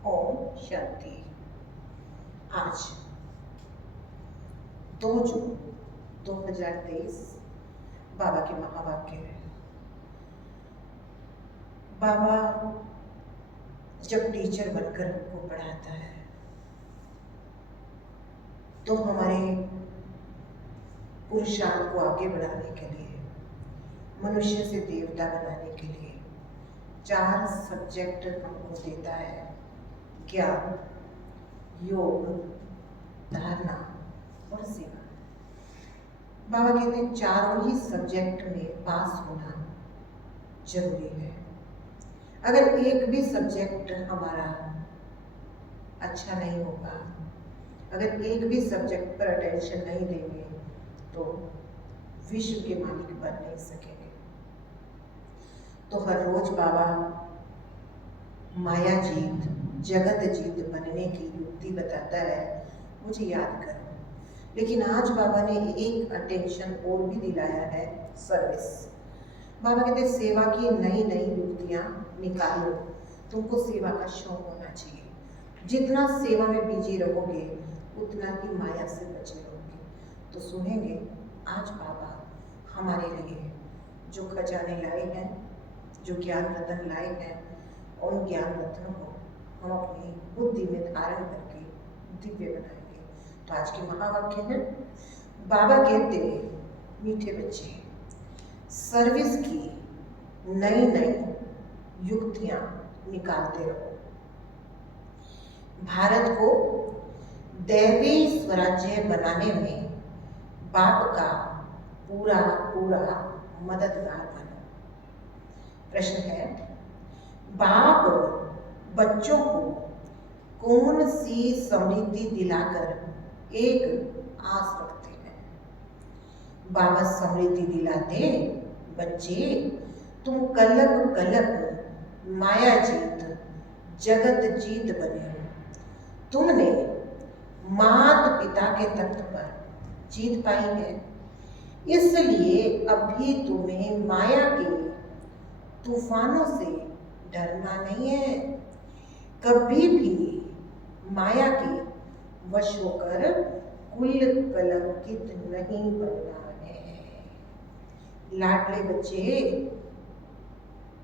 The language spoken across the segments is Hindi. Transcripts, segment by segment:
ओम शांति। आज 2 जून 2023 बाबा के महावाक्य है। बाबा जब टीचर बनकर हमको पढ़ाता है तो हमारे पुरुषार्थ को आगे बढ़ाने के लिए, मनुष्य से देवता बनाने के लिए 4 सब्जेक्ट हमको देता है: ज्ञान, योग, धारणा और सेवा। बाबा कहते हैं चारों ही सब्जेक्ट में पास होना जरूरी है। अगर एक भी सब्जेक्ट हमारा अच्छा नहीं होगा, अगर एक भी सब्जेक्ट पर अटेंशन नहीं देंगे तो विश्व के मालिक बन नहीं सकेंगे। तो हर रोज बाबा माया जीत, जगत जीत बनने की युक्ति बताता है, मुझे याद करो। लेकिन आज बाबा ने एक अटेंशन और भी दिलाया है, सर्विस। बाबा कहते हैं सेवा की नई नई युक्तियां निकालो। तुमको सेवा का शौक होना चाहिए। जितना सेवा में बिजी रहोगे उतना ही माया से बचे रहोगे। तो सुनेंगे आज बाबा हमारे लिए जो खजाने लाए हैं, जो ज्ञान रत्न लाए हैं, उन ज्ञान रत्नों को हम अपनी बुद्धि में धारण करके दिव्य बनाएंगे। तो आज के महावाक्य है, बाबा कहते हैं मीठे बच्चे, सर्विस की नई नई युक्तियां निकालते रहो। भारत को दैवी स्वराज्य बनाने में बाप का पूरा पूरा मददगार बनो। प्रश्न है, बाप बच्चों को कौन सी समृद्धि दिलाकर एक आस रखते हैं? बाबा समृद्धि दिलाते, बच्चे तुम कलप कलप माया जीत, जगत जीत बने हो। तुमने मात पिता के तख्त पर जीत पाई है, इसलिए अभी तुम्हें माया के तूफानों से डरना नहीं है। कभी भी माया के वश होकर कुल कलंकित नहीं बनना है। लाडले बच्चे,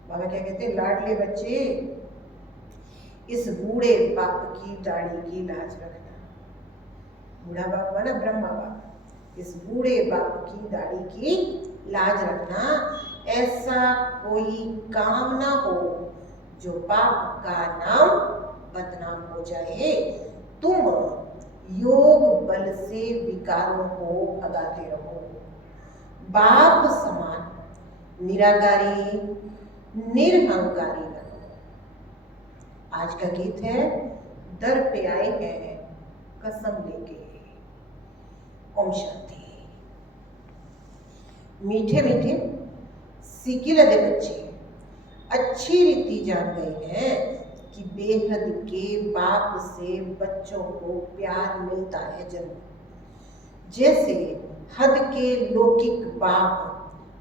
बाबा क्या कहते हैं, लाडले बच्चे इस बूढ़े बाप की दाढ़ी की लाज रखना। बूढ़ा बाप बना ब्रह्मा बाप, इस बूढ़े बाप की दाढ़ी की लाज रखना। ऐसा कोई काम ना हो जो बाप का नाम बदनाम हो जाए। तुम योग बल से विकारों को भगाते रहो। बाप समान निराकारी निरहंकारी बनो। आज का गीत है, दर पे आए हैं कसम लेके। ओम शांति। मीठे मीठे सीखिलदे बच्चे अच्छी रीति जान गए हैं कि बेहद के बाप से बच्चों को प्यार मिलता है जरूर। जैसे हद के लौकिक बाप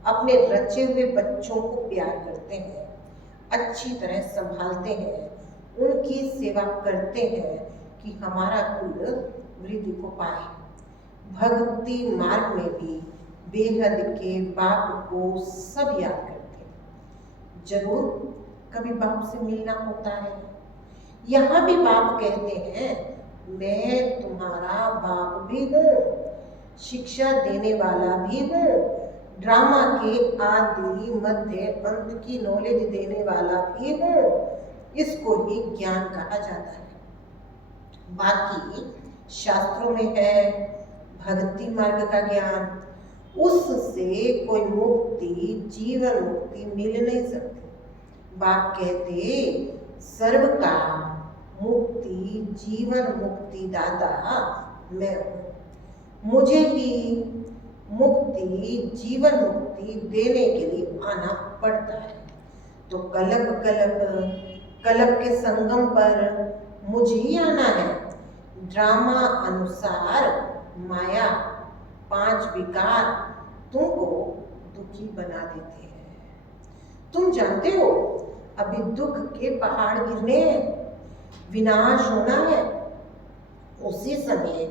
अपने रचे हुए बच्चों को प्यार करते हैं, अच्छी तरह संभालते हैं, उनकी सेवा करते हैं कि हमारा कुल वृद्धि को पाए। भक्ति मार्ग में भी बेहद के बाप को सब याद करते हैं। जरूर कभी बाप से मिलना होता है। यहाँ भी बाप कहते हैं, मैं तुम्हारा बाप भी हूँ, शिक्षा देने वाला भी हूँ, ड्रामा के आदि मध्य अंत की नॉलेज देने वाला भी हूँ। इसको ही ज्ञान कहा जाता है। बाकी शास्त्रों में है भक्ति मार्ग का ज्ञान, उससे कोई मुक्ति, जीवन मुक्ति मिल नहीं सकती। बाप कहते, सर्व का मुक्ति जीवन मुक्ति दाता मैं हूँ। मुझे ही मुक्ति जीवन मुक्ति देने के लिए आना पड़ता है। तो कलप कलप कलप के संगम पर मुझे ही आना है। ड्रामा अनुसार माया 5 विकार तुमको दुखी बना देते हैं। तुम जानते हो अभी दुख के पहाड़ गिरने हैं। विनाश होना है, उसी समय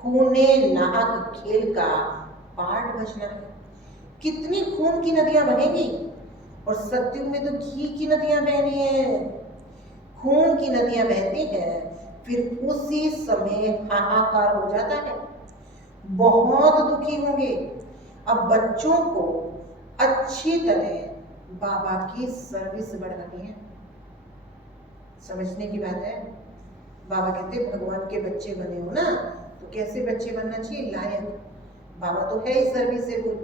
खूने नाहक खेल का पाठ बजना है। कितनी खून की नदियां बहेंगी, और सतयुग में तो घी की नदियां बहनी है, खून की नदियां बहती हैं, फिर उसी समय हाहाकार हो जाता है, बहुत दुखी होंगे। अब बच्चों को अच्छी तरह बाबा की सर्विस बढ़ानी है। समझने की बात है। बाबा कहते भगवान के बच्चे बने हो ना, तो कैसे बच्चे बनना चाहिए, लायक। बाबा तो है ही सर्विसेबल,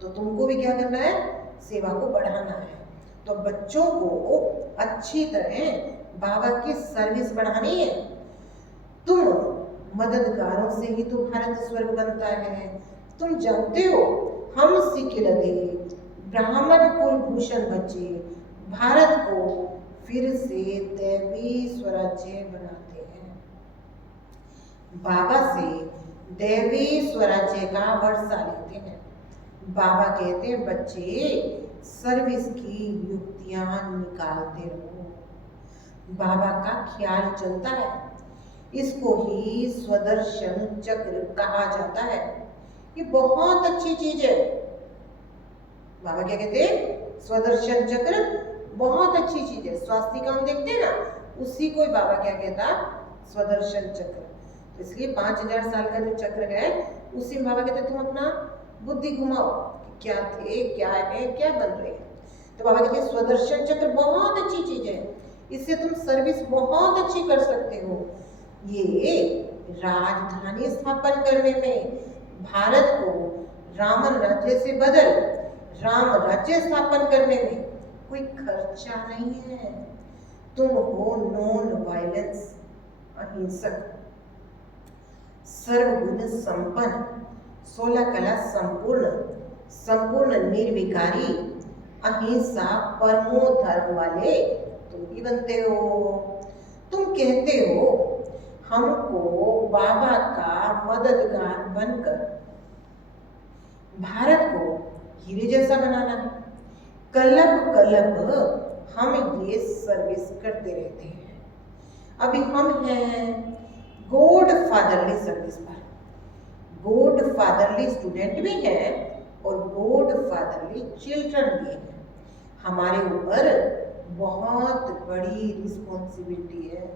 तो तुमको भी क्या करना है, सेवा को बढ़ाना है। तो बच्चों को अच्छी तरह बाबा की सर्विस बढ़ानी है। तुम मददगारों से ही तो भारत स्वर्ग बनता है। तुम जानते हो, हम सिकिलदे ब्राह्मण कुलभूषण बच्चे भारत को फिर से दैवी स्वराज्य बनाते हैं। बाबा से दैवी स्वराज्य का वर्षा लेते हैं। बाबा कहते हैं बच्चे सर्विस की युक्तियां निकालते रहो। बाबा का ख्याल चलता है, इसको ही स्वदर्शन चक्र कहा जाता है। ये बहुत अच्छी चीज है। बाबा क्या कहते हैं, स्वदर्शन चक्र बहुत अच्छी चीज है। स्वास्तिका हम देखते हैं ना, उसी को बाबा क्या कहता, स्वदर्शन चक्र। तो इसलिए 5000 साल का जो चक्र है, उसी में बाबा कहते तुम अपना बुद्धि घुमाओ, क्या थे, क्या है, क्या बन रहे हैं। तो बाबा कहते स्वदर्शन चक्र बहुत अच्छी चीज है, इससे तुम सर्विस बहुत अच्छी कर सकते हो। ये राजधानी स्थापन करने में, भारत को रामन राज्य से बदल राम राज्य स्थापन करने में कोई खर्चा नहीं है। तुम हो नॉन वायलेंस, अहिंसक, सर्वगुण संपन्न, 16 कला संपूर्ण, संपूर्ण निर्विकारी, अहिंसा परमो धर्म वाले तुम ही बनते हो। तुम कहते हो हमको बाबा का मददगार बनकर भारत को हीरे जैसा बनाना है। कलब कलब हम ये सर्विस करते रहते हैं। अभी हम हैं गॉड फादरली सर्विस पर। गॉड फादरली स्टूडेंट भी हैं और गॉड फादरली चिल्ड्रन भी हैं। हमारे ऊपर बहुत बड़ी रिस्पॉन्सिबिलिटी है।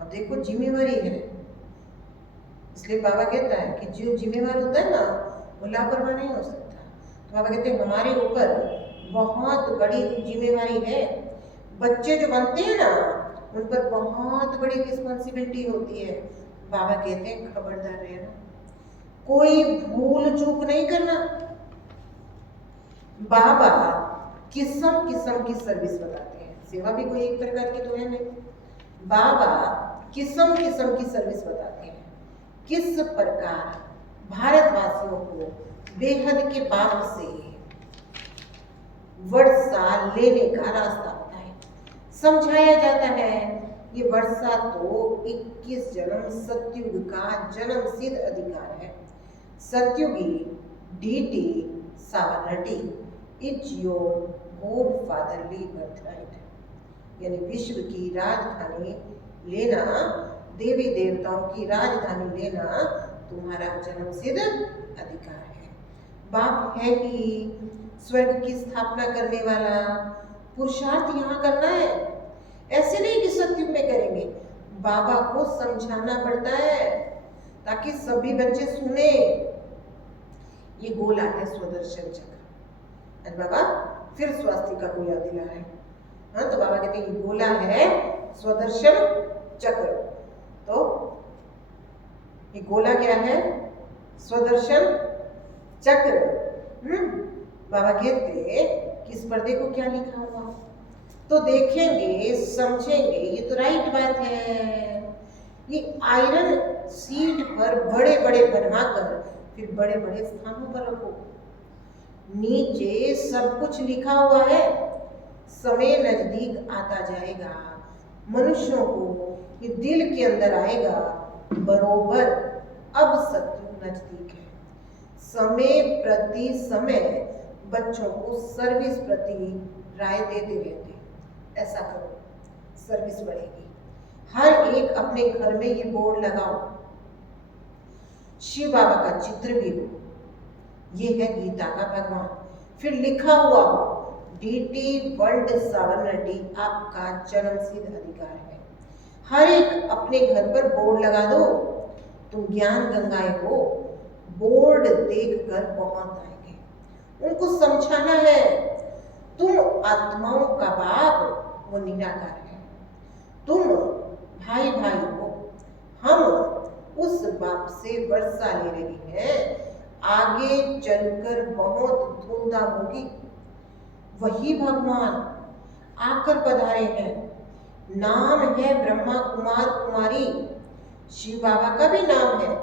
अब देखो जिम्मेवारी है, इसलिए बाबा कहता है कि जो जिम्मेवार होता है ना, वो लापरवाह नहीं हो सकता। तो बाबा कहते हैं हमारे ऊपर बहुत बड़ी जिम्मेवारी है। बच्चे जो बनते हैं ना, उन पर बहुत बड़ी रिस्पॉन्सिबिलिटी होती है। बाबा कहते हैं खबरदार रहना, कोई भूल चूक नहीं करना। बाबा किस्म किस्म की सर्विस बताते हैं, सेवा भी कोई एक प्रकार की तो है नहीं। बाबा किस्म किस्म की सर्विस बताते हैं, किस प्रकार भारतवासियों को बेहद के पाप से वर्षा लेने का रास्ता होता है, समझाया जाता है। ये वर्षा तो 21 जन्म सतयुग का जन्म सिद्ध अधिकार है। सतयुगी deity sovereignty it's your God fatherly birthright, यानी विश्व की राजधानी लेना, देवी देवताओं की राजधानी लेना तुम्हारा जन्म सिद्ध अधिकार है। बाप है ही स्वर्ग की स्थापना करने वाला, पुरुषार्थ यहाँ करना है। ऐसे नहीं कि सतयुग में करेंगे, बाबा को समझाना पड़ता है ताकि सभी बच्चे सुने। ये गोला है स्वदर्शन चक्र। और बाबा फिर स्वास्तिका को याद दिला रहे हैं। हाँ, तो बाबा कहते हैं ये गोला है स्वदर्शन चक्र। तो ये गोला क्या है, स्वदर्शन चक्र। बाबा कहते कि इस पर देखो क्या लिखा हुआ, तो देखेंगे समझेंगे। ये तो राइट बात है। ये आयरन सीट पर बड़े बड़े बनवाकर फिर बड़े बड़े स्थानों पर रखो। नीचे सब कुछ लिखा हुआ है। समय नजदीक आता जाएगा, मनुष्यों को ये दिल के अंदर आएगा बरोबर अब सतयुग नजदीक है। समय प्रति समय बच्चों को सर्विस प्रति राय देते रहते, ऐसा करो, सर्विस बढ़ेगी। हर एक अपने घर में ये बोर्ड लगाओ, शिव बाबा का चित्र भी हो, ये है गीता का भगवान, फिर लिखा हुआ हो डीटी वर्ल्ड सॉवरेनिटी आपका जन्मसिद्ध अधिकार है। हर एक अपने घर पर बोर्ड लगा दो, तुम ज्ञान गंगाएं हो, बोर्ड देखकर बहुत आएंगे। उनको समझाना है तुम आत्माओं का बाप वो निराकार है, तुम भाई भाई हो, हम उस बाप से वर्षा ले रही हैं, आगे चलकर बहुत धूमधाम होगी। वही भगवान आकर पधारे हैं, नाम है ब्रह्मा कुमार कुमारी, शिव बाबा का भी नाम है,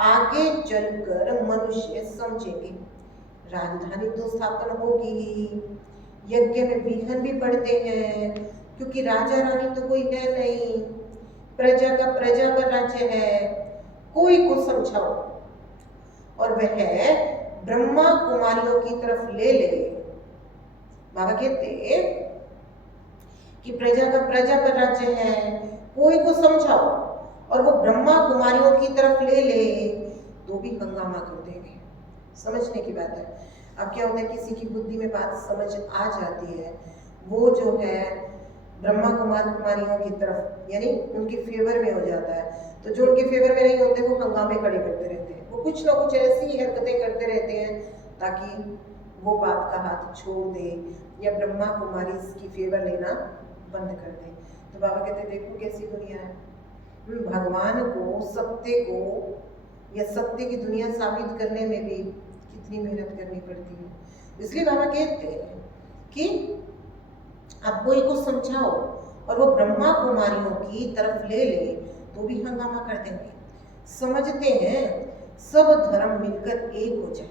आगे चलकर मनुष्य समझेंगे। राजधानी तो स्थापन होगी, यज्ञ में विघ्न भी पड़ते हैं, क्योंकि राजा रानी तो कोई है नहीं, प्रजा का प्रजा पर राज्य है, कोई को समझाओ और वह ब्रह्मा कुमारियों की तरफ ले ले। बाबा कहते कि प्रजा का प्रजा पर राज्य है, कोई को समझाओ और वो ब्रह्मा कुमारियों की तरफ ले ले तो भी हंगामा कर देंगे। समझने की बात है। अब क्या होता है, किसी की बुद्धि में बात समझ आ जाती है, वो जो है ब्रह्मा कुमार कुमारियों की तरफ यानी उनके फेवर में हो जाता है, तो जो उनके फेवर में नहीं होते वो हंगामे खड़े करते रहते हैं, वो कुछ ना कुछ ऐसी हरकतें करते रहते हैं ताकि वो बात का हाथ छोड़ दे या ब्रह्मा कुमारी इसकी फेवर लेना बंद कर दे। तो बाबा कहते देखो कैसी दुनिया है, भगवान को सत्य को या सत्य की दुनिया साबित करने में भी कितनी मेहनत करनी पड़ती है। इसलिए बाबा कहते हैं कि आप कोई को समझाओ और वो ब्रह्मा कुमारियों की तरफ ले ले तो भी हंगामा कर देंगे। समझते हैं सब धर्म मिलकर एक हो जाए।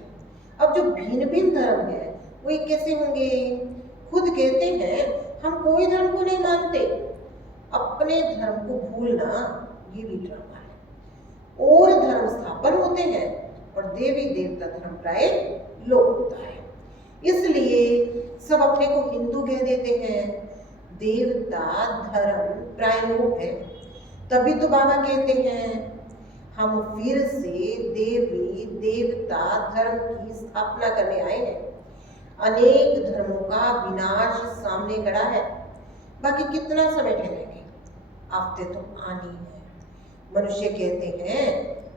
अब जो भिन्न भिन्न धर्म है वो एक कैसे होंगे? खुद कहते हैं हम कोई धर्म को नहीं मानते, अपने धर्म को भूलना ये भी ड्रामा है। और धर्म स्थापन होते हैं और देवी देवता धर्म प्राय लोप होता है, इसलिए सब अपने को हिंदू कह देते हैं, देवता धर्म प्राय लोप है। तभी तो बाबा कहते हैं हम फिर से देवी देवता धर्म की स्थापना करने आए हैं। अनेक धर्मों का विनाश सामने खड़ा है, बाकी कितना समय ठहरेंगे, आफते तो आनी है। मनुष्य कहते हैं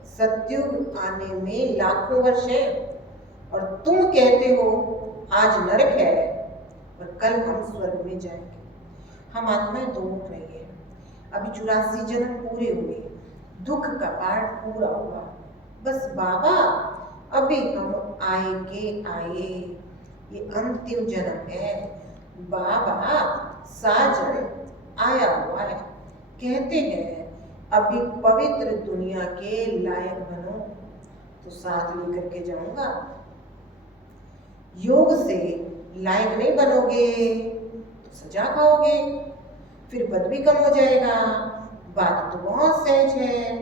सतयुग आने में लाखों वर्ष है और तुम कहते हो आज नरक है और कल हम स्वर्ग में जाएंगे। हम आत्माएं दो मुख रही है, अभी 84 जन्म पूरे हुए, दुख का पाठ पूरा हुआ, बस बाबा अभी हम आए के आए, ये अंतिम जन्म है, बाबा साजन आया हुआ है। कहते हैं अभी पवित्र दुनिया के लायक बनो तो साथ लेकर के जाऊंगा, योग से लायक नहीं बनोगे तो सजा खाओगे, फिर पद भी कम हो जाएगा। बात तो बहुत सहज है,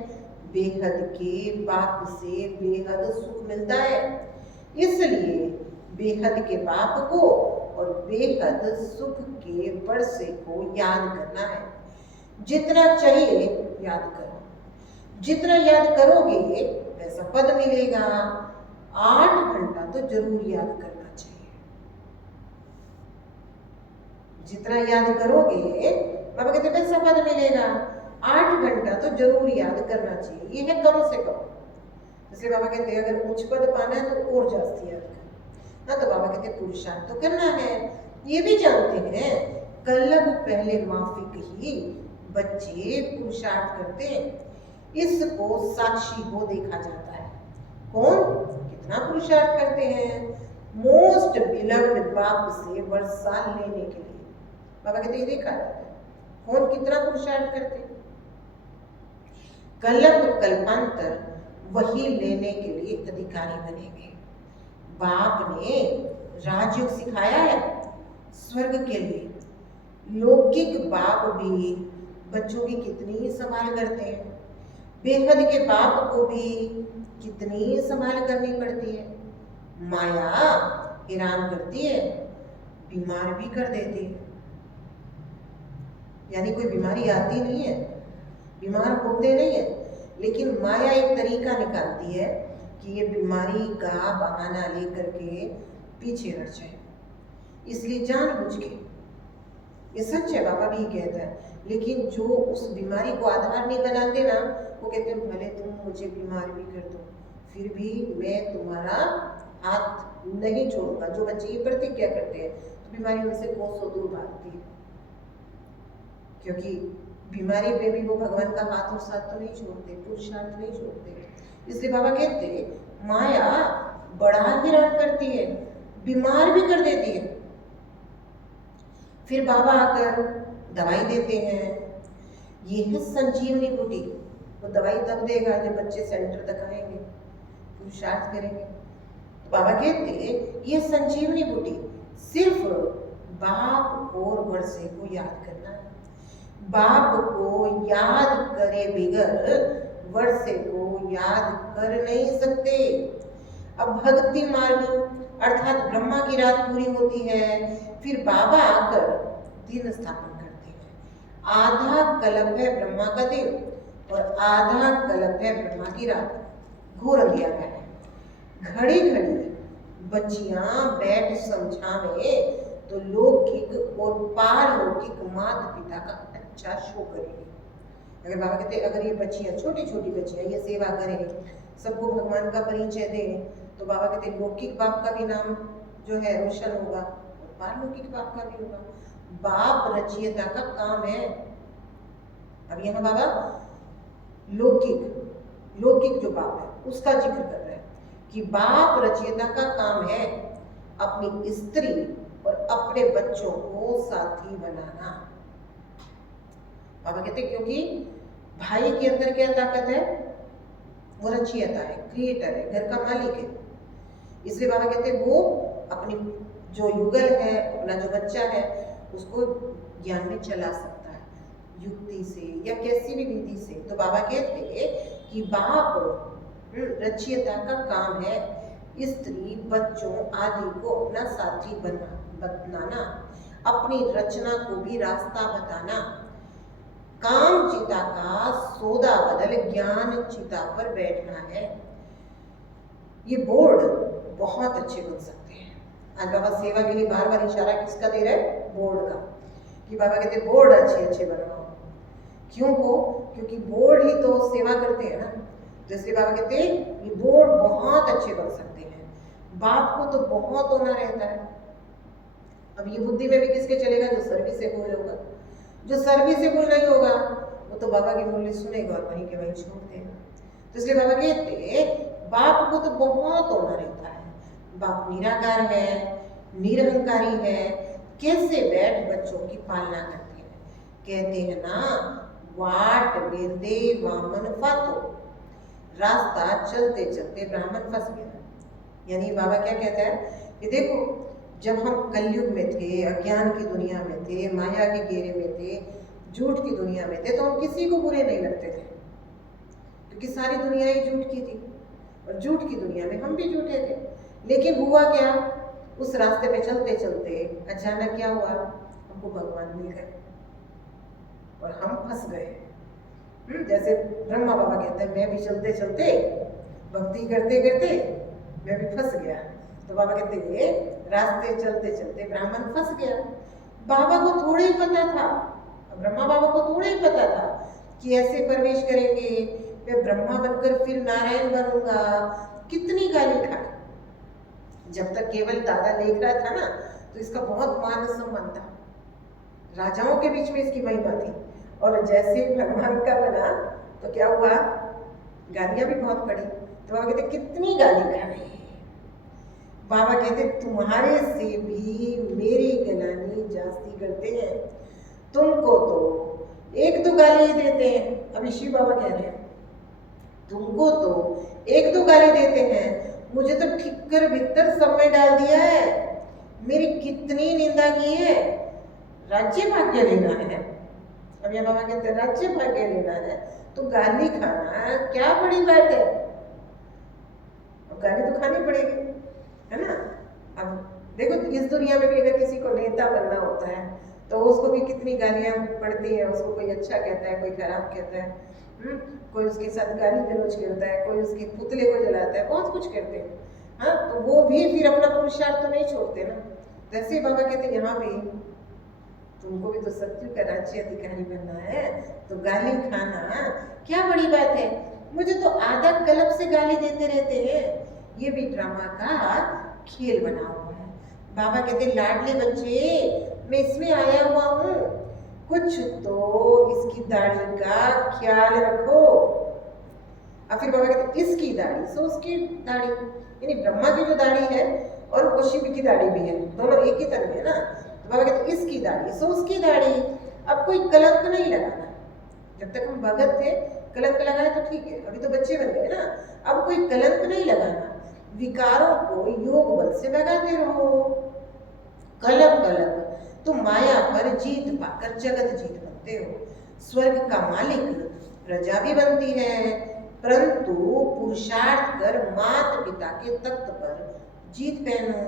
बेहद के बाप से बेहद सुख मिलता है, इसलिए बेहद के बाप को और बेहद सुख के वर्षे को याद करना है। जितना चाहिए याद करो, जितना याद करोगे वैसा पद मिलेगा। 8 घंटा तो जरूर याद करना चाहिए, जितना याद करोगे बाबा कहते वैसा पद मिलेगा। 8 घंटा तो जरूर याद करना चाहिए, ये है कम से कम। इसलिए बाबा कहते हैं अगर उच्च पद पाना है तो और जास्ती याद करना। हाँ, तो बाबा कहते हैं पुरुषार्थ तो करना है। ये भी जानते हैं कल्लब पहले माफिक ही बच्चे पुरुषार्थ करते हैं, इसको साक्षी हो देखा जाता है। कौन कितना पुरुषार्थ करते हैं? मोस्ट बिलव्ड बाप से वर्षा लेने के लिए बाबा कहते हैं देखा जाता है कौन कितना पुरुषार्थ करते हैं। कल्प कल्पांतर वही लेने के लिए अधिकारी बनेंगे। बाप ने राजयोग सिखाया है स्वर्ग के लिए, लौकिक बाप भी बच्चों की कितनी संभाल करते हैं, बेहद के बाप को भी कितनी संभाल करनी पड़ती है। माया हैरान करती है, बीमार भी कर देती है। यानी कोई बीमारी आती नहीं है, बीमार होते नहीं है, लेकिन माया एक तरीका निकालती है कि ये बीमारी का बहाना लेकर के पीछे हट जाए, इसलिए जानबूझ के। ये सच है, बाबा भी कहता है। लेकिन जो उस बीमारी को आधार नहीं बनाते ना, वो कहते हैं भले तुम मुझे बीमार भी कर दो, फिर भी मैं तुम्हारा हाथ नहीं छोड़ूंगा। जो बच्चे ये प्रतिज्ञा करते हैं तो बीमारी उनसे कोसों दूर भागती है, क्योंकि बीमारी में भी वो भगवान का हाथ और साथ तो नहीं छोड़ते, पुरुषार्थ नहीं छोड़ते। इसलिए बाबा कहते माया बड़ा हैरान करती है, बीमार भी कर देती है। फिर बाबा आकर दवाई देते हैं, ये है संजीवनी बूटी। वो दवाई तब देगा जब बच्चे सेंटर तक आएंगे, पुरुषार्थ करेंगे। तो बाबा कहते ये संजीवनी बूटी सिर्फ बाप और वर्षे को याद करना है। बाप को याद करे बिगर वर्षे को याद कर नहीं सकते। अब भक्ति मार्ग अर्थात ब्रह्मा की रात पूरी होती है, फिर बाबा आकर दिन स्थापन करते हैं। आधा कल्प है ब्रह्मा का दिन और आधा कल्प है ब्रह्मा की रात, घोर अंधियारा है। घड़ी घड़ी बच्चियां बैठ समझावे तो लौकिक और पारलौकिक माता पिता का अच्छा शो करेंगे। अगर बाबा कहते अगर ये बच्चियां, छोटी छोटी बच्चियां ये सेवा करें, सबको भगवान का परिचय दें, तो बाबा कहते लौकिक बाप का भी नाम जो है रोशन होगा और पारलौकिक बाप का भी होगा। बाप रचयिता का काम है। अब यहाँ बाबा लौकिक जो बाप है उसका जिक्र कर रहे हैं कि बाप रचयिता का काम है अपनी स्त्री और अपने बच्चों को साथी बनाना। बाबा कहते क्योंकि भाई के अंदर क्या ताकत है, वो रचयिता है, क्रिएटर है, घर का मालिक है। इसलिए बाबा कहते वो अपनी जो युगल है, अपना जो बच्चा है, उसको ज्ञान में चला सकता है, युक्ति से या कैसी भी विधि से। तो बाबा कहते कि बाप रचयिता का काम है स्त्री बच्चों आदि को अपना साथी बनाना, अपनी रचना को भी रास्ता बताना। काम चिता का सौदा बदल ज्ञान चिता पर बैठना है। ये बोर्ड बहुत अच्छे बन सकते हैं। आज बाबा सेवा के लिए बार बार इशारा किसका दे रहे हैं, बोर्ड का, कि बाबा कहते बोर्ड अच्छे अच्छे बनवाओ। क्यों हो, क्योंकि बोर्ड ही तो सेवा करते हैं ना। तो इसलिए बाबा कहते हैं ये बोर्ड बहुत अच्छे बन सकते हैं। बाप को तो बहुत होना रहता है। अब ये बुद्धि में भी किसके चलेगा, जो सर्विसेबल होगा। जो सर्विसेबल नहीं होगा वो तो बाबा की मूल्य सुनेगा और वहीं के वहीं छोड़ देगा। तो इसलिए बाबा कहते बाप को तो बहुत होना रहता है। बाप निराकार है, निरहंकारी है, कैसे बैठ बच्चों की पालना करते हैं। कहते हैं ना, वाट बेंदे वामन फातो, रास्ता चलते चलते ब्राह्मण फंस गया। यानी बाबा क्या कहता है कि देखो, जब हम कलयुग में थे, अज्ञान की दुनिया में थे, माया के घेरे में थे, झूठ की दुनिया में थे, तो हम किसी को बुरे नहीं लगते थे, क्योंकि सारी दुनिया ही झूठ की थी और झूठ की दुनिया में हम भी झूठे थे। लेकिन हुआ क्या, उस रास्ते पे चलते चलते अचानक क्या हुआ, हमको भगवान मिल गए और हम फंस गए। जैसे ब्रह्मा बाबा कहते हैं मैं भी चलते चलते भक्ति करते करते मैं भी फंस गया। तो बाबा कहते हैं रास्ते चलते चलते ब्राह्मण फंस गया। बाबा को थोड़ा ही पता था, ब्रह्मा बाबा को थोड़ा ही पता था कि ऐसे प्रवेश करेंगे, मैं ब्रह्मा बनकर फिर नारायण बनूंगा। कितनी गाली खाई। जब तक केवल दादा लेख रहा था ना, तो इसका बहुत मान सम्मान था, राजाओं के बीच में इसकी महिमा थी। और जैसे भगवान का बना तो क्या हुआ, गालियां भी बहुत पड़ी। तो बाबा कहते कितनी गाली खाई। बाबा कहते तुम्हारे से भी मेरी गलानी जास्ती करते हैं, तुमको तो एक दो गाली ही देते हैं। अभी शिव बाबा कह रहे हैं तुमको तो एक दो गाली देते हैं, मुझे तो ठिक्कर भीतर सब में डाल दिया है, मेरी कितनी निंदा की है। राज्य भाग्य लेना है। अब यहाँ बाबा कहते हैं राज्य भाग्य लेना है तो गाली खाना क्या बड़ी बात है। अब गाली तो खानी पड़ेगी, है ना। अब देखो इस दुनिया में भी अगर किसी को नेता बनना होता है तो उसको भी कितनी गालियां पड़ती हैं, उसको कोई अच्छा कहता है, कोई खराब कहता है, कोई उसके साथ गाली गलौज करता है, कोई उसके पुतले को जलाता है, बहुत कुछ करते हैं। हाँ, तो वो भी फिर अपना पुरुषार्थ तो नहीं छोड़ते ना। जैसे बाबा कहते हैं यहाँ भी तुमको भी तो सत्यु का राज्य अधिकारी बनना है, तो गाली खाना क्या बड़ी बात है, मुझे तो आधा कल्प से गाली देते रहते हैं। ये भी ड्रामा का खेल बना हुआ है। बाबा कहते लाडले बच्चे, मैं इसमें आया हुआ हूँ, कुछ तो इसकी दाढ़ी का ख्याल रखो। और फिर बाबा कहते इसकी दाढ़ी सो उसकी दाढ़ी, यानी ब्रह्मा की जो दाढ़ी है और शिव की दाढ़ी भी है, दोनों एक ही तरह है ना। तो बाबा कहते इसकी दाढ़ी सो उसकी दाढ़ी। अब कोई कलंक नहीं लगाना। जब तक हम भगत थे कलंक लगाए तो ठीक है, अभी तो बच्चे बन गए ना, अब कोई कलंक नहीं लगाना। विकारों को योग बल से भगाते रहो। कलंक कलंक तो माया पर जीत पाकर जगत जीत बनते हो। स्वर्ग का मालिक प्रजा भी बनती है, परंतु पुरुषार्थ कर माता पिता के तख्त पर जीत पहनो।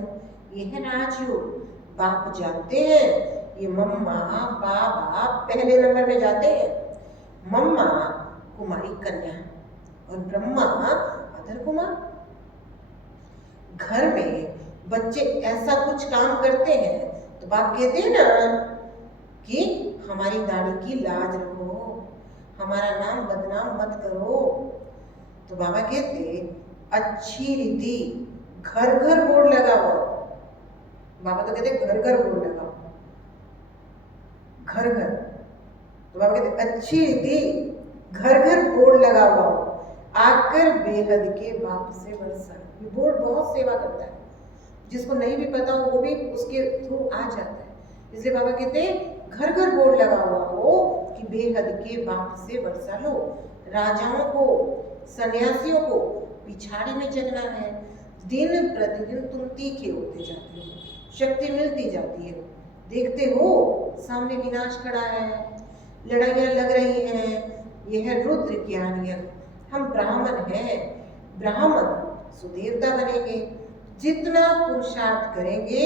यह राजयोग। बाप जानते हैं ये मम्मा बाबा पहले नंबर में जाते हैं। मम्मा कुमारी कन्या और ब्रह्मा अधर कुमार। घर में बच्चे ऐसा कुछ काम करते हैं तो बाप कहते हैं ना कि हमारी दाढ़ी की लाज रखो, हमारा नाम बदनाम मत करो। तो बाबा कहते अच्छी रीति घर घर बोर्ड लगाओ। बाबा तो कहते घर घर बोर्ड लगाओ, घर घर। तो बाबा कहते अच्छी रीति घर घर बोर्ड लगाओ, आकर बेहद के बाप से वर्षा। ये बोर्ड बहुत सेवा करता है, जिसको नहीं भी पता हो वो भी उसके थ्रू आ जाता है। इसलिए बाबा कहते घर घर बोर्ड लगा हुआ हो कि बेहद के बाप से वर्षा लो। राजाओं को सन्यासियों को पिछाड़ी में जगना है। दिन प्रतिदिन तुम तीखे होते जाते हो, शक्ति मिलती जाती है। देखते हो सामने विनाश खड़ा है, लड़ाइयाँ लग रही हैं। यह रुद्र ज्ञान यज्ञ। हम ब्राह्मण हैं, ब्राह्मण सुदेवता बनेंगे। जितना पुरुषार्थ करेंगे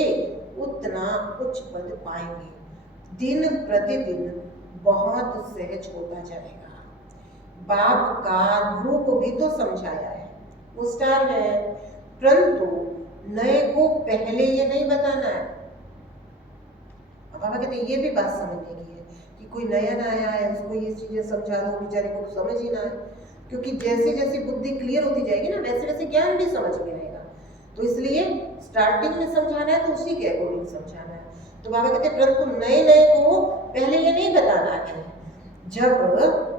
उतना उच्च पद पाएंगे। दिन प्रतिदिन बहुत सहज होता जाएगा। बाप का रूप भी तो समझाया है, वो स्टार है, परंतु नए को पहले ये नहीं बताना है। अब बाबा कहते ये भी बात समझने की है कि कोई नया आया है उसको ये चीजें समझा दो, बेचारे को समझ ही ना है। क्योंकि जैसे जैसे बुद्धि क्लियर होती जाएगी ना वैसे वैसे ज्ञान भी समझ में आएगा। तो इसलिए स्टार्टिंग में समझाना है तो उसी के अकॉर्डिंग समझाना है। तो बाबा कहते परंतु नए नए को पहले ये नहीं बताना है। जब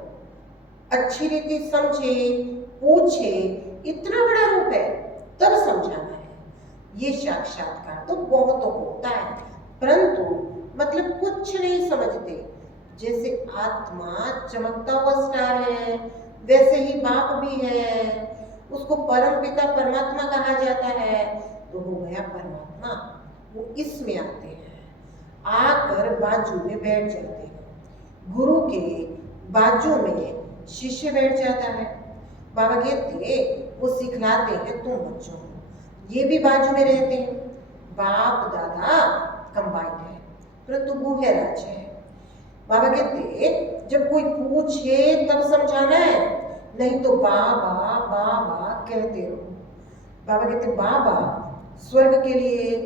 अच्छी रीति समझे पूछे इतना बड़ा रूप है तब समझाना है। ये साक्षात्कार तो बहुत होता है, परंतु मतलब कुछ नहीं समझते। जैसे आत्मा चमकता हुआ स्टार है वैसे ही बाप भी है, उसको परम पिता परमात्मा कहा जाता है। तो हो गया परमात्मा, वो इसमें आते हैं, आकर बाजू में बैठ जाते हैं। गुरु के बाजू में शिष्य बैठ जाता है। बाबा कहते वो सिखलाते हैं तुम बच्चों को। ये भी बाजू में रहते हैं। बाप दादा कंबाइंड है, परंतु वो है राज्य है। बाबा कहते जब कोई पूछे तब समझाना है, नहीं तो बाबा बाबा कहते रहो। बाबा कहते बाबा स्वर्ग के लिए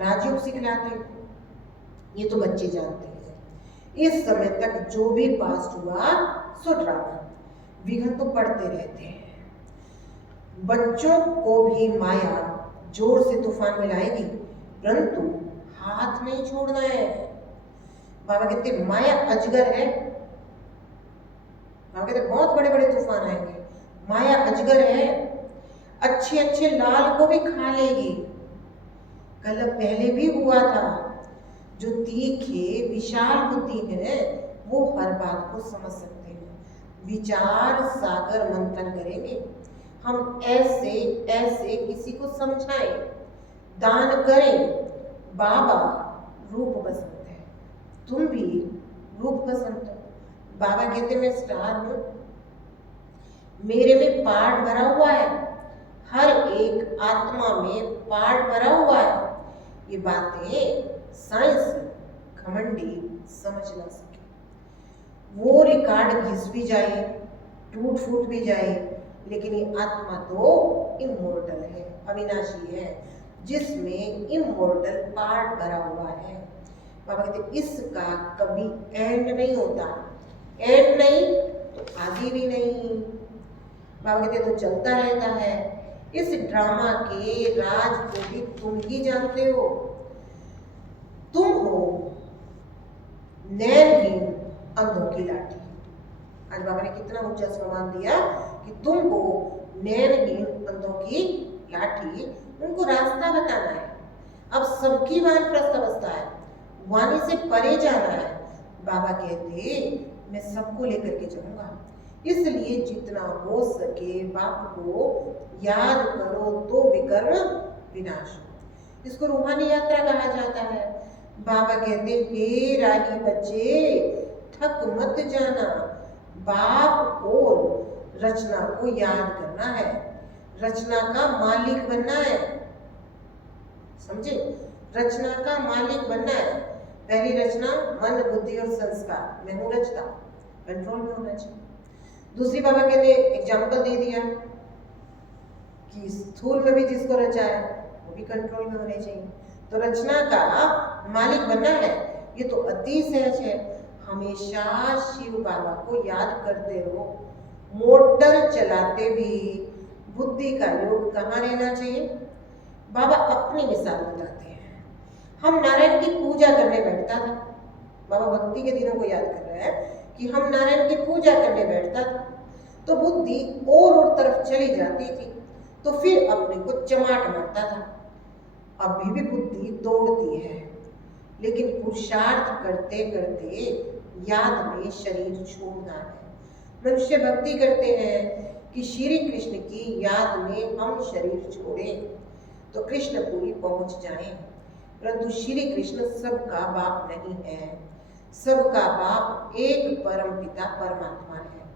राजयोग सिखलाते, ये तो बच्चे जानते हैं। इस समय तक जो भी पास हुआ सो ड्रामा, विघ्न तो पड़ते रहते हैं। बच्चों को भी माया जोर से तूफान में लाएगी, परंतु हाथ नहीं छोड़ना है। बाबा कहते माया अजगर है। बाबा कहते बहुत बड़े बड़े तूफान आएंगे, माया अजगर है, अच्छे अच्छे लाल को भी खा लेगी। कल पहले भी हुआ था। जो तीखे विशाल बुद्धि है वो हर बात को समझ सकते हैं। विचार सागर मंथन करेंगे हम, ऐसे ऐसे किसी को समझाएं, दान करें। बाबा रूप बसंत है, तुम भी रूप बसंत हो। बाबा कहते मैं स्टार हूं, मेरे में पार्ट भरा हुआ है, हर एक आत्मा में पार्ट भरा हुआ है। ये बातें साइंस घमंडी समझ ना सके। वो रिकॉर्ड घिस भी जाए, टूट फूट भी जाए, लेकिन ये आत्मा तो इमोर्टल है, अविनाशी है, जिसमें इमोर्टल पार्ट भरा हुआ है। बाबा कहते इसका कभी एंड नहीं होता, एंड नहीं तो आदि भी नहीं। बाबा कहते तो चलता रहता है। इस ड्रामा के राज को भी तुम ही जानते हो। तुम हो नैनहीन अंधों की लाठी। आज बाबा ने कितना ऊंचा सम्मान दिया कि तुम हो नैनहीन अंधों की लाठी, उनको रास्ता बताना है। अब सबकी वानप्रस्थ अवस्था है, वाणी से परे जाना है। बाबा कहते मैं सबको लेकर के जाऊंगा, इसलिए जितना हो सके बाप को याद करो तो विकर्म विनाश हो। इसको रूहानी यात्रा कहा जाता है। बाबा कहते हे राही बच्चे थक मत जाना, बाप और रचना को याद करना है, रचना का मालिक बनना है। समझे, रचना का मालिक बनना है। पहली रचना मन बुद्धि और संस्कार, मैं हूं रचता, कंट्रोल में होना चाहिए। दूसरी बाबा कहते एग्जाम्पल दे दिया कि स्थूल में भी जिसको रचा है वो भी कंट्रोल में होने चाहिए। तो रचना का मालिक बनना है, ये तो अति सहज है। हमेशा शिव बाबा को याद करते रहो। मोटर चलाते भी बुद्धि का योग कहाँ रहना चाहिए। बाबा अपनी मिसाल बताते हैं। हम नारायण की पूजा करने बैठता था, बाबा भक्ति के दिनों को याद कर रहे हैं कि हम नारायण की पूजा करने बैठता था तो बुद्धि और तरफ चली जाती थी, तो फिर अपने को चमाट मारता था। अभी भी बुद्धि दौड़ती है, लेकिन पुरुषार्थ करते करते याद में शरीर छोड़ना है। मनुष्य भक्ति करते हैं कि श्री कृष्ण की याद में हम शरीर छोड़ें तो कृष्णपुरी पहुंच जाएं, परंतु श्री कृष्ण सबका बाप नहीं है। सबका बाप एक परम पिता परमात्मा है।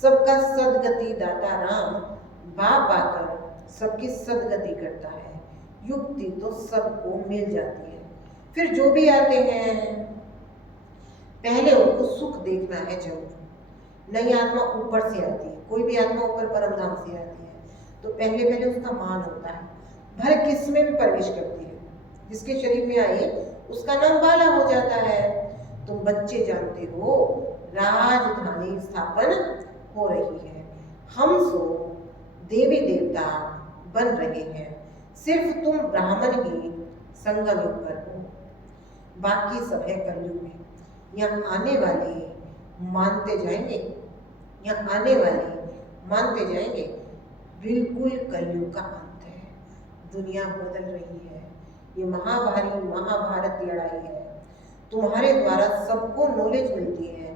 सबका सदगति दाता राम बाप आकर सबकी सदगति करता है। युक्ति तो सबको मिल जाती है। फिर जो भी आते हैं पहले उनको सुख देखना है जरूर। नई आत्मा ऊपर से आती है, कोई भी आत्मा ऊपर परम धाम से आती है तो पहले पहले उसका मान होता है, भर किस में भी प्रवेश करती है। जिसके शरीर में आई उसका नाम बाला हो जाता है। तुम बच्चे जानते हो राजधानी स्थापन हो रही है, हम सो देवी देवता बन रहे हैं। सिर्फ तुम ब्राह्मण ही संगम युग पर हो, बाकी सब है कलयुग में। यहाँ आने वाले मानते जाएंगे, यहाँ आने वाले मानते जाएंगे। बिल्कुल कलयुग का अंत है, दुनिया बदल रही है। ये महाभारी महाभारत लड़ाई है। तुम्हारे द्वारा सबको नॉलेज मिलती है।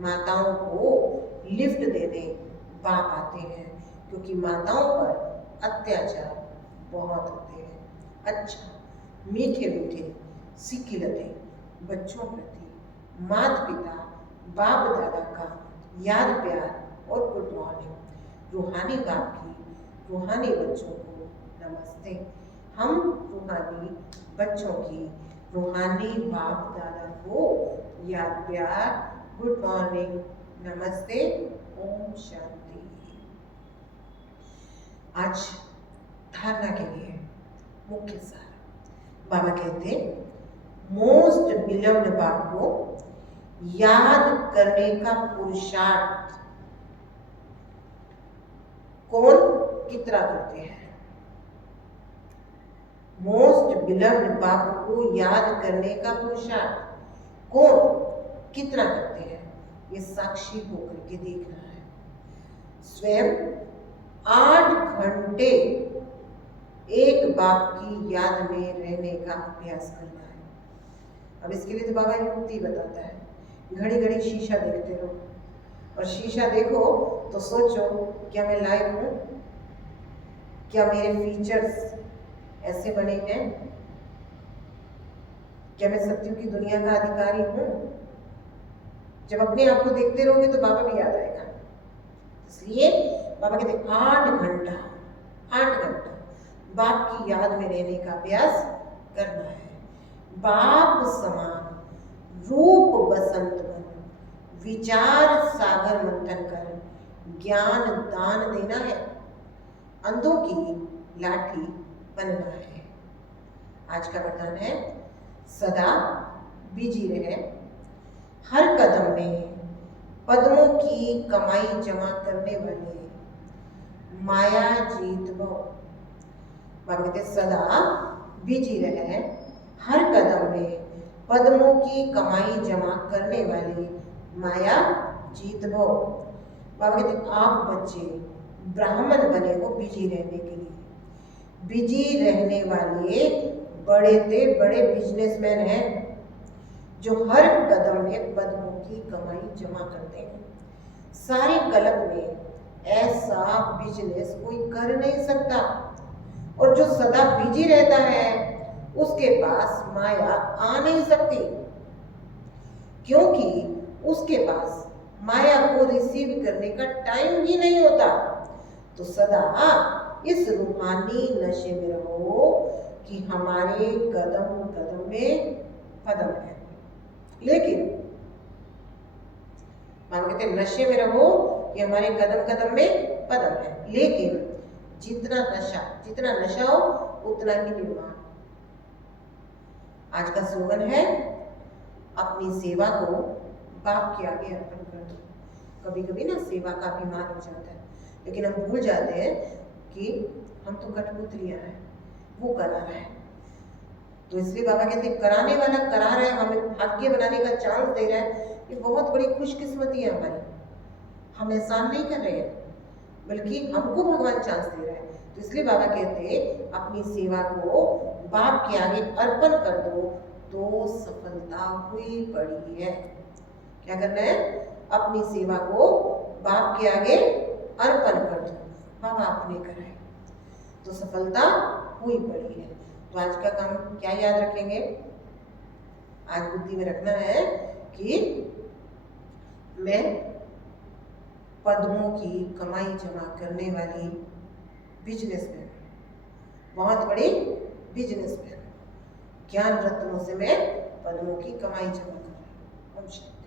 माताओं को लिफ्ट देने बाप आते हैं, क्योंकि माताओं पर अत्याचार बहुत होते हैं। अच्छा मीठे मीठे सिकिलते बच्चों प्रति माता पिता बाप दादा का याद प्यार और गुड मॉर्निंग। रूहानी बाप की रूहानी बच्चों को नमस्ते। हम रूहानी बच्चों की रूहानी बाप दादा को याद प्यार गुड मॉर्निंग नमस्ते ओम शांति। आज धारणा के लिए मुख्य सार बाबा कहते मोस्ट बिलव्ड बाप को याद करने का पुरुषार्थ कौन कितना करते हैं। मोस्ट बिलव्ड बाप को याद करने का पुरुषार्थ कौन कितना करते हैं, ये साक्षी होकर के देखना है। स्वयं 8 घंटे एक बाप की याद में रहने का अभ्यास करना है। अब इसके लिए तो बाबा युक्ति बताता है। घड़ी घड़ी शीशा देखते रहो, और शीशा देखो तो सोचो क्या मैं लायक हूँ, क्या मेरे फीचर्स ऐसे बने हैं, क्या मैं सत्यों की दुनिया का अधिकारी हूँ। जब अपने आप को देखते रहोगे तो बाबा भी याद आएगा। इसलिए बाबा कहते 8 घंटा बाप की याद में रहने का अभ्यास करना है। बाप समान रूप बसंत बन, विचार सागर मंथन कर, ज्ञान दान देना है, अंधों की लाठी बनना है। आज का वरदान है, सदा बिजी रहे, हर कदम में पद्मों की कमाई जमा करने वाले, माया जीत भो। कहते सदा बिजी रहे, हर कदम में पद्मों की कमाई जमा करने वाले, माया जीत भो। बाबा कहते आप बच्चे ब्राह्मण बने हो बिजी रहने के लिए। बिजी रहने वाले बड़े से बड़े बिजनेसमैन हैं जो हर कदम में पद्मों की कमाई जमा करते हैं। सारे कलप में ऐसा बिजनेस कोई कर नहीं सकता, और जो सदा बिजी रहता है उसके पास माया आ नहीं सकती, क्योंकि उसके पास माया को रिसीव करने का टाइम ही नहीं होता। तो सदा इस रूहानी नशे में रहो कि हमारे कदम कदम में पद्म है। लेकिन मामा कहते हैं नशे में रहो कि हमारे कदम कदम में पद्म है, लेकिन जितना नशा हो उतना ही निर्माण। आज का स्लोगन है, अपनी सेवा को बाप के आगे अर्पण कर दो। कभी कभी ना सेवा का अभिमान हो जाता है, लेकिन हम भूल जाते हैं कि हम तो कठपुतलियां हैं, वो करा रहा है। तो इसलिए बाबा कहते हैं कराने वाला करा रहा है, हमें भाग्य बनाने का चांस दे रहा है। ये बहुत बड़ी खुशकिस्मती है हमारी। हम एहसान नहीं कर रहे हैं, बल्कि हमको भगवान चांस दे रहा है। तो इसलिए बाबा कहते हैं अपनी सेवा को बाप के आगे अर्पण कर दो तो सफलता हुई पड़ी है। क्या करना है? अपनी सेवा को बाप के आगे अर्पण कर दो। बाबा आपने कराए तो सफलता हुई पड़ी है। तो आज का काम क्या याद रखेंगे? आज बुद्धि में रखना है कि मैं पद्मों की कमाई जमा करने वाली बिजनेसमैन, बहुत बड़ी बिजनेसमैन, ज्ञान रत्नों से मैं पद्मों की कमाई जमा कर रही हूँ।